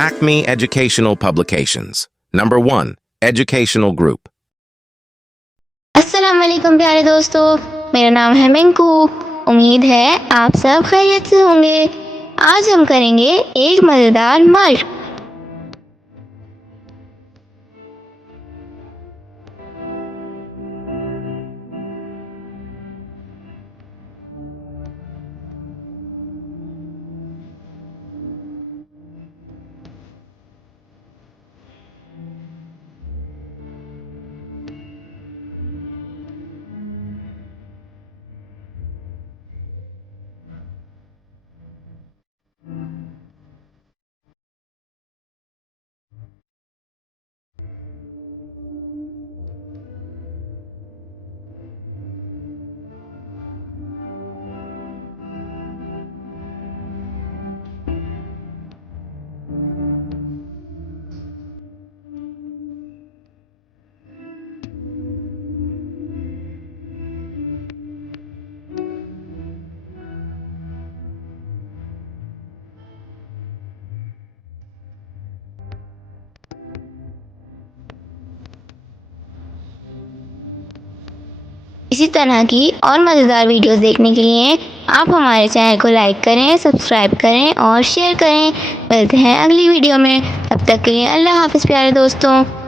Acme Educational Publications. Number 1. Educational Group. अस्सलाम वालेकुम प्यारे दोस्तों, मेरा नाम है मिंकू। उम्मीद है आप सब खैरियत से होंगे। आज हम करेंगे एक मज़ेदार मश्क। इसी तरह की और मज़ेदार वीडियोस देखने के लिए आप हमारे चैनल को लाइक करें, सब्सक्राइब करें और शेयर करें। मिलते हैं अगली वीडियो में, तब तक के लिए अल्लाह हाफ़िज़ प्यारे दोस्तों।